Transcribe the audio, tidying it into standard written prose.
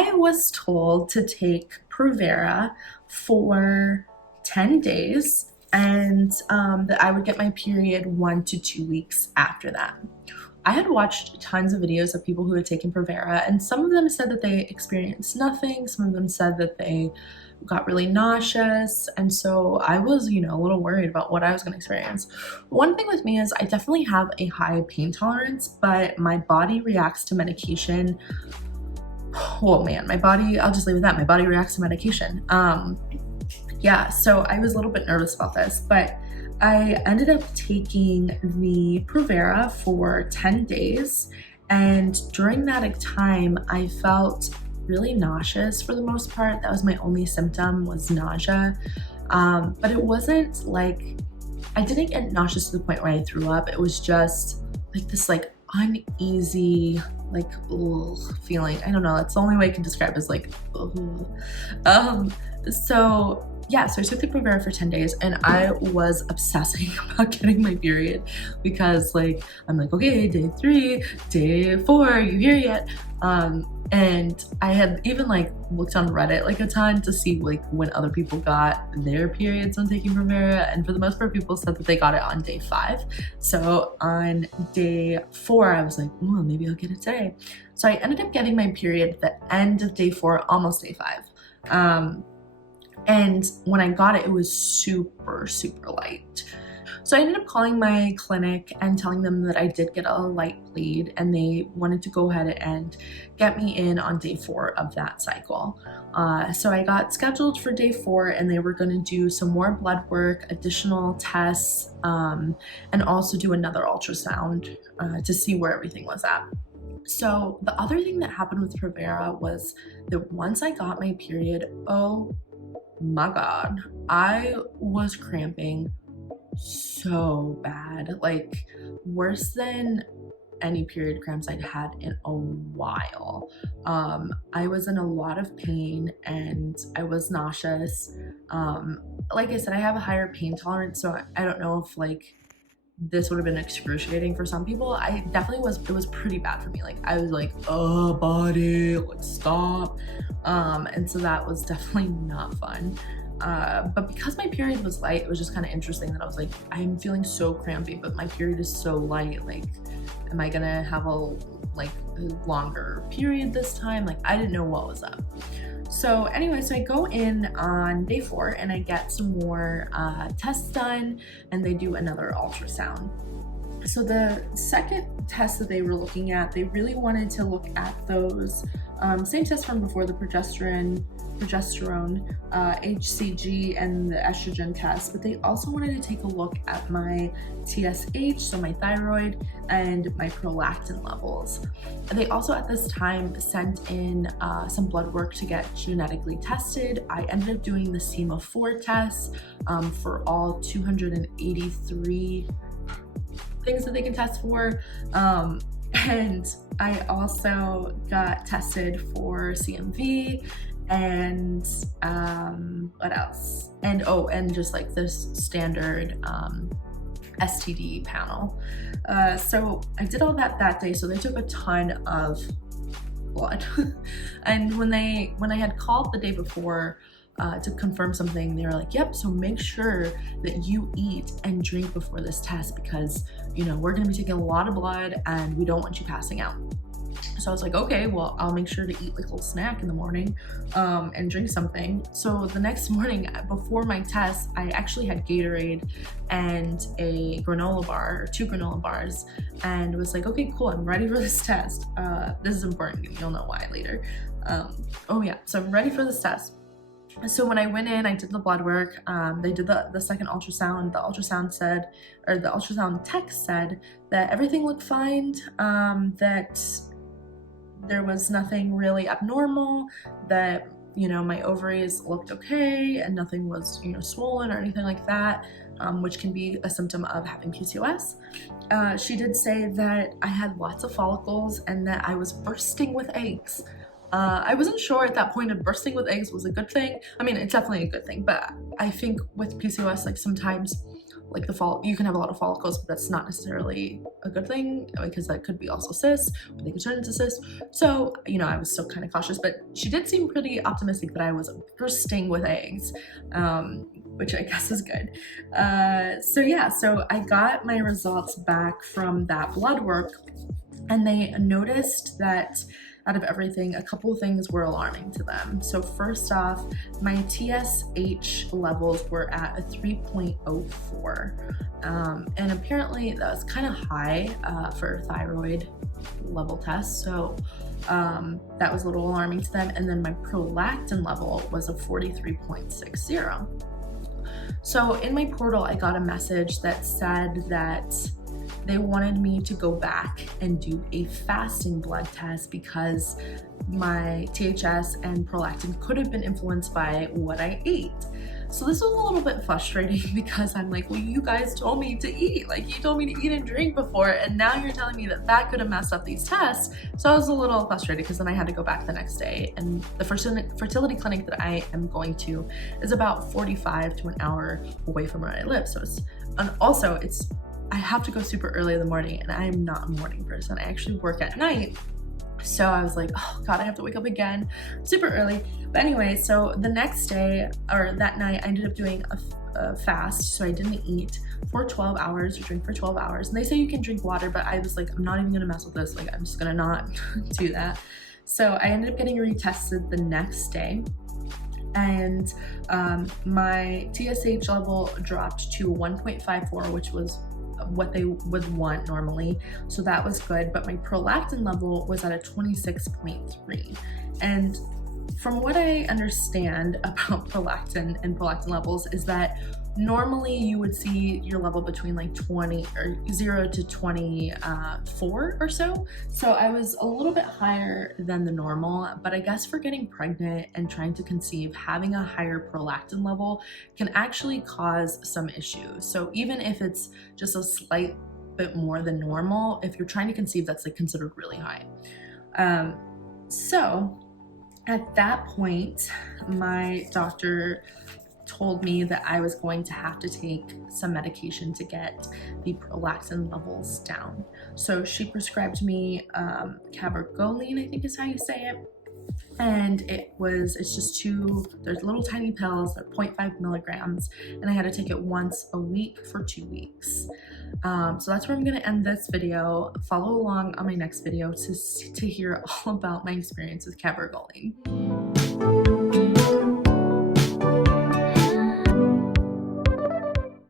I was told to take Provera for 10 days and that I would get my period 1 to 2 weeks after that. I had watched tons of videos of people who had taken Provera, and some of them said that they experienced nothing. Some of them said that they got really nauseous, and so I was, a little worried about what I was going to experience. One thing with me is I definitely have a high pain tolerance, but my body reacts to medication. Oh man, my body, I'll just leave it at that. My body reacts to medication. Yeah, so I was a little bit nervous about this, but I ended up taking the Provera for 10 days, and during that time, I felt really nauseous for the most part. That was my only symptom, was nausea. But it wasn't like, I didn't get nauseous to the point where I threw up. It was just like this uneasy, feeling. I don't know, that's the only way I can describe it, is so yeah, so I took the Provera for 10 days and I was obsessing about getting my period because I'm like, okay, day 3, day 4, are you here yet? And I had even looked on Reddit a ton to see when other people got their periods when taking Provera, and for the most part people said that they got it on day 5. So on day 4 I was like, oh, maybe I'll get it today. So I ended up getting my period at the end of day 4, almost day 5. And when I got it, it was super, super light. So I ended up calling my clinic and telling them that I did get a light bleed, and they wanted to go ahead and get me in on day 4 of that cycle. So I got scheduled for day 4, and they were going to do some more blood work, additional tests, and also do another ultrasound to see where everything was at. So the other thing that happened with Provera was that once I got my period, oh my God, I was cramping so bad, worse than any period cramps I'd had in a while. I was in a lot of pain and I was nauseous. Like I said, I have a higher pain tolerance, so I don't know if this would have been excruciating for some people. I definitely was, it was pretty bad for me. I was like, oh, body, stop. And so that was definitely not fun. But because my period was light, it was just kind of interesting that I was like, I'm feeling so crampy, but my period is so light. Am I gonna have a longer period this time? I didn't know what was up. So anyway, so I go in on day 4 and I get some more tests done, and they do another ultrasound. So the second test that they were looking at, they really wanted to look at those same tests from before, the progesterone, HCG, and the estrogen test, but they also wanted to take a look at my TSH, so my thyroid, and my prolactin levels. And they also at this time sent in some blood work to get genetically tested. I ended up doing the SEMA4 test for all 283 things that they can test for. And I also got tested for CMV and what else? And just this standard STD panel. So I did all that day. So they took a ton of blood. And when I had called the day before to confirm something, they were like, yep, so make sure that you eat and drink before this test because, we're going to be taking a lot of blood and we don't want you passing out. So I was like, okay, well, I'll make sure to eat a little snack in the morning and drink something. So the next morning before my test, I actually had Gatorade and a granola bar, or 2 granola bars, and was like, okay, cool, I'm ready for this test. This is important, you'll know why later. So I'm ready for this test. So when I went in, I did the blood work. They did the second ultrasound. The ultrasound tech said that everything looked fine, that there was nothing really abnormal, that, my ovaries looked okay and nothing was, swollen or anything like that, which can be a symptom of having PCOS. She did say that I had lots of follicles and that I was bursting with eggs. I wasn't sure at that point if bursting with eggs was a good thing. I mean, it's definitely a good thing, but I think with PCOS, sometimes like you can have a lot of follicles, but that's not necessarily a good thing because that could be also cysts, but they could turn into cysts. So, you know, I was still kind of cautious, but she did seem pretty optimistic that I was bursting with eggs, which I guess is good. So yeah, so I got my results back from that blood work, and they noticed that out of everything, a couple of things were alarming to them. So first off, my TSH levels were at a 3.04. And apparently that was kind of high for thyroid level tests. So that was a little alarming to them. And then my prolactin level was a 43.60. So in my portal, I got a message that said that they wanted me to go back and do a fasting blood test because my THS and prolactin could have been influenced by what I ate. So this was a little bit frustrating because I'm like, well, you guys told me to eat. Like, you told me to eat and drink before, and now you're telling me that that could have messed up these tests. So I was a little frustrated because then I had to go back the next day. And the fertility clinic that I am going to is about 45 to an hour away from where I live. So I have to go super early in the morning, and I am not a morning person. I actually work at night. So I was like, oh God, I have to wake up again super early. But anyway, so the next day, or that night, I ended up doing a fast. So I didn't eat for 12 hours or drink for 12 hours. And they say you can drink water, but I was like, I'm not even gonna mess with this. Like, I'm just gonna not do that. So I ended up getting retested the next day. And my TSH level dropped to 1.54, which was what they would want normally, so that was good. But my prolactin level was at a 26.3, and from what I understand about prolactin and prolactin levels is that normally you would see your level between like 20 or 0 to 24 or so. So I was a little bit higher than the normal, but I guess for getting pregnant and trying to conceive, having a higher prolactin level can actually cause some issues. So even if it's just a slight bit more than normal, if you're trying to conceive, that's like considered really high. So at that point, my doctor told me that I was going to have to take some medication to get the prolactin levels down. So she prescribed me cabergoline, I think is how you say it. And it's just there's little tiny pills, they're 0.5 milligrams, and I had to take it once a week for 2 weeks. So that's where I'm gonna end this video. Follow along on my next video to hear all about my experience with cabergoline.